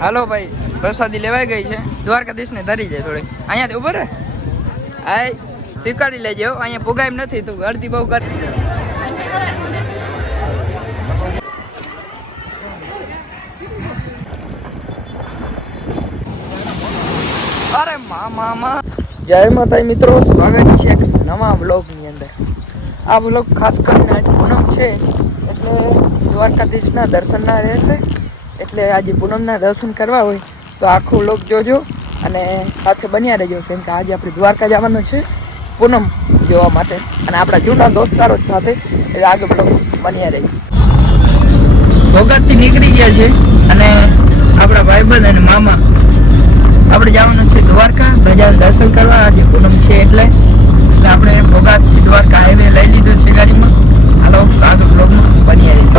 હાલો ભાઈ, પ્રસાદી લેવાઈ ગઈ છે. દ્વારકાધીશ ને ધરી જાય થોડી. અહીંયાથી ઉભો રે. હાય સ્વીકારી લેજો. અહીંયા પુગાય એમ નથી. તું અડધી બહુ કર. અરે મામા જય માતા મિત્રો, સ્વાગત છે એક નવા બ્લોગની અંદર. આ બ્લોગ ખાસ કરીને આજ પૂનમ છે એટલે દ્વારકાધીશના દર્શનના રહેશે. એટલે આજે પૂનમના દર્શન કરવા હોય તો આખો બ્લોગ જોજો અને સાથે બન્યા રહેજો, કેમ કે આજે આપણે દ્વારકા જવાનું છે પૂનમ જોવા માટે અને આપણા જૂના દોસ્તારો સાથે. એટલે આગળ બ્લોગ બન્યા રહેજો. ભોગાતથી નીકળી ગયા છે અને આપણા ભાઈબંધ અને મામા આપણે જવાનું છે દ્વારકા ધજા દર્શન કરવા. આજે પૂનમ છે એટલે આપણે ભોગાતથી દ્વારકા હાઈવે લઈ લીધો છે ગાડીમાં. હાલો આગળ બ્લોગમાં બન્યા રહેજો.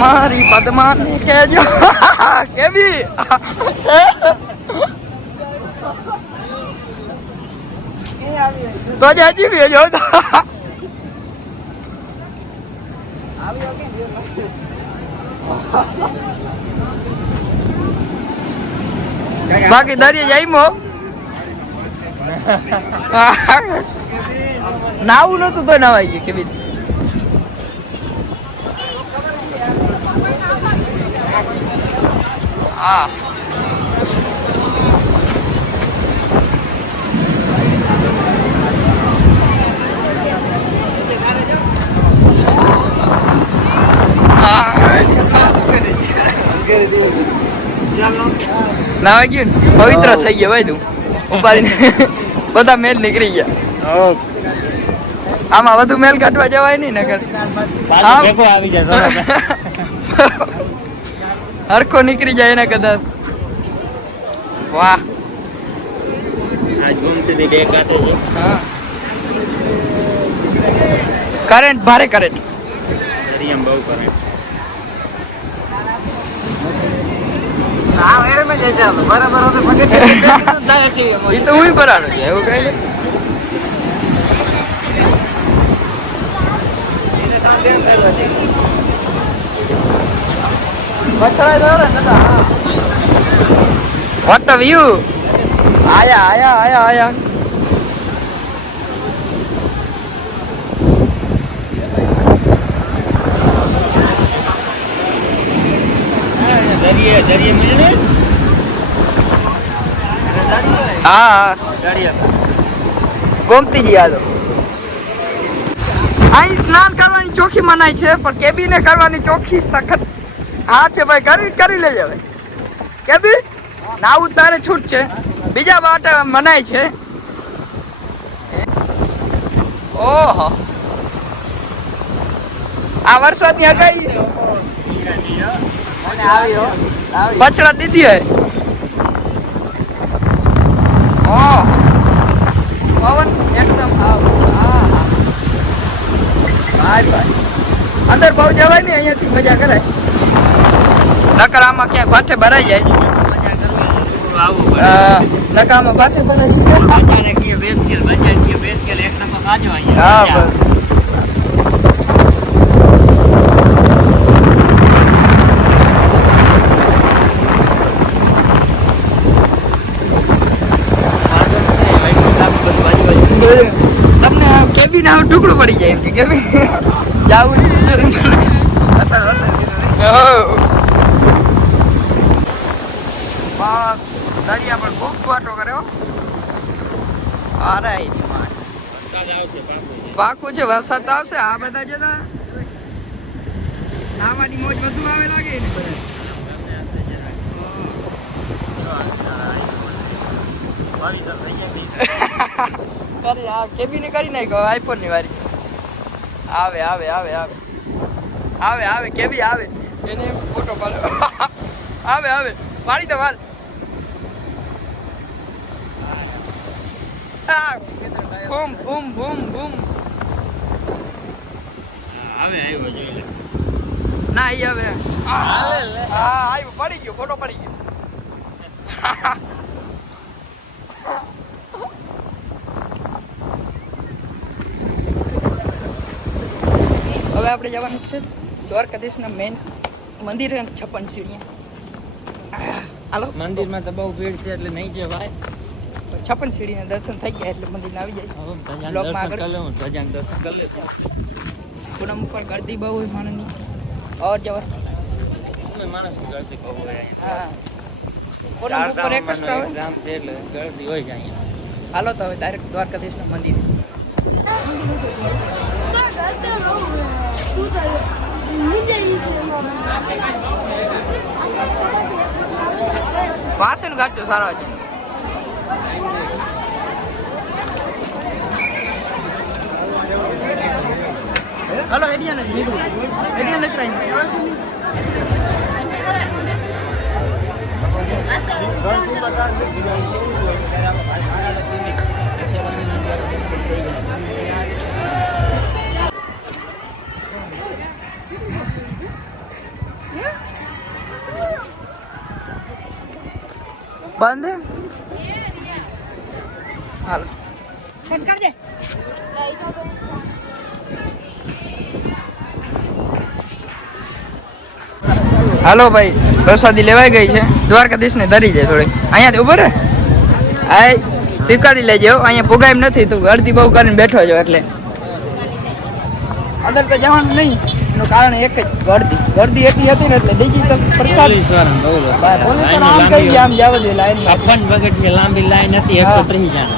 મારી પદ્માને કહેજો કેવી તો જાજી ભેજો બાકી દરિયા જાઈમો નાવું નતું તો નવાઈ ગયું કેવી. હા નાવા ગયું ને પવિત્ર થઈ ગયો ભાઈ. તું ઉપાડીને બધા મેલ નીકળી ગયા. આમાં વધુ મેલ કાઢવા જવાય નહીં નકર આવી જાય હરખો નીકળી જાય એના કદાચ. વાહ હા કરંટ ભારે કરંટ એ તો હું ભરાણું છે એવું કઈ નહીં. What a view! आया. हाँ गोमती जी आ અહીં સ્નાન કરવાની ચોખ્ખી મનાઈ છે પણ કેબીને કરવાની ચોખ્ખી સખત હા છે ભાઈ કરી લેજે ભાઈ કેબી નાવું તારે છૂટ છે બીજા માટે મનાય છે. ઓહો આ વરસાદની આગાહી બચડા દીધી હોય. ઓહો પવન એકદમ અંદર બહુ જવાય ને અહીંયાથી મજા કરાય નકર આમાં ક્યાંક ભાઠે ભરાઈ જાય. નકામાં ભાઠે ભરાઈ હા બસ તમને કેબી ના ટુકડું પડી જાય એમ કે કેબી જાવું દરિયા પર ખૂબ વાટો કર્યો. અરે પાકું છે વરસાદ તો આવશે. આ બધા જતા નાવાની મોજ વધુ આવે લાગે ને બધા કેબી ને કરી નાખ્યો આઈફોન ની વારી આવે કેબી આવે એને ફોટો પાડો આવે પાડી દો હાલ બૂમ બૂમ બૂમ બૂમ ના ઈ હવે આવ્યો પડી ગયો ફોટો પડી ગયો. હવે આપણે જવાનું છે દ્વારકાધીશના મેન મંદિર 56 સીડીયા. હાલો મંદિરમાં તો બહુ ભીડ છે એટલે નહીં જવાય. 56 સીડીના દર્શન થઈ ગયા એટલે મંદિર આવી જાય. બ્લોગમાં આગળ દર્શન કરી લે. પૂનમ ઉપર ગરદી બહુ હોય માણસની ઓર જવર માણસ ગરદી બહુ હોય. હા પૂનમ ઉપર એક જ હોય ગામ છે એટલે ગરદી હોય જાય. હાલો તો હવે ડાયરેક્ટ દ્વારકાધીશના મંદિર. વાસણ ગાંઠો સારો છે. હાલો એડિયા નથી બંધ હાલો હાલો ભાઈ પ્રસાદી લેવાઈ ગઈ છે. દ્વારકાધીશ ને ધરી જાય થોડી અહીંયાથી ઉભો રે આ સ્વીકારી લેજો. અહીંયા પુગાય એમ નથી તું અડધી બહુ કરીને બેઠો છો એટલે અંદર તો જવાનું નહીં. એનું કારણ એક જ ગરદી એટલી હતી ને એટલે ડિજિટલ પ્રસાદ આમ કઈ ગયા આમ જવા દે લાઈન 56 વખતની લાંબી લાઈન હતી 130 જણા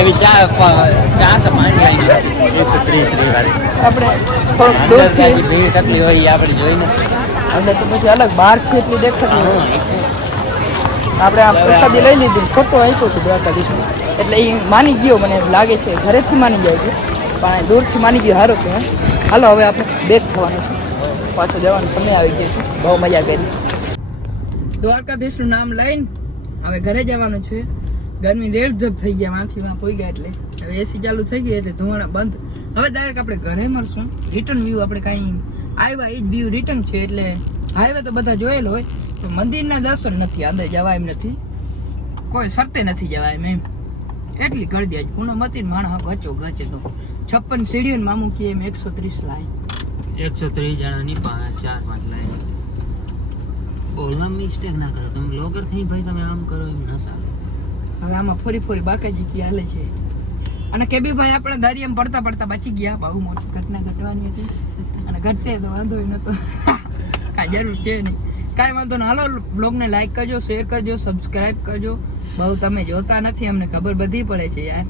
એવી ચા તો માંડી લાઈન 130 વાળી આપણે થોડુંક દૂરથી ભીડ કેટલી હોય આપણે જોઈને અંદર તો પછી અલગ બહારથી એટલી દેખાતી હોય. આપણે આ પ્રસાદી લઈ લીધી ફોટો આપ્યો છે દ્વારકાધીશનો એટલે એ માની ગયો, મને એવું લાગે છે ઘરેથી માની જાય છે, પણ દૂરથી માની ગયો સારું કે હાલો હવે આપણે બેક થવાનું છે, પાછો જવાનો સમય આવી ગયો છે. બહુ મજા કરી. દ્વારકાધીશનું નામ લઈને હવે ઘરે જવાનું છે. ગરમી રેડઝપ થઈ ગયા, માંથી માં પોઈ ગયા એટલે હવે એસી ચાલુ થઈ ગઈ એટલે ધુમાડા બંધ. હવે ડાયરેક્ટ આપણે ઘરે મળશું. રિટર્ન વ્યૂ આપણે કાંઈ આવ્યા એ જ વ્યૂ રિટર્ન છે, એટલે હાઈવે તો બધા જોયેલો હોય, તો મંદિરના દર્શન નથી, અંદર જવા એમ નથી, કોઈ શરતે નથી જવા એમ એટલી કરી દે. પૂનમ હતી ને માણસ ગચો ગચે તો 56 સીડીઓ ને મામું કે એમ 130 લાય 130 જણાની 4-5 લાઈન. બોલમાં મિસ્ટેક ના કરો તમે, લોગર થઈ ભાઈ તમે આમ કરો એમ ના સારું. હવે આમાં ફોરી બાકાજી કી હાલે છે. અને કેબીભાઈ આપણે દરિયામાં પડતા પડતા બચી ગયા. બહુ મોટી ઘટના ઘટવાની હતી અને ઘટતે તો વાંધો નતો, કાંઈ જરૂર છે નહીં. કાંઈ વાંધો નહીં. હાલો બ્લોગને લાઈક કરજો, શેર કરજો, સબસ્ક્રાઈબ કરજો. બહુ તમે જોતા નથી, અમને ખબર બધી પડે છે યાર.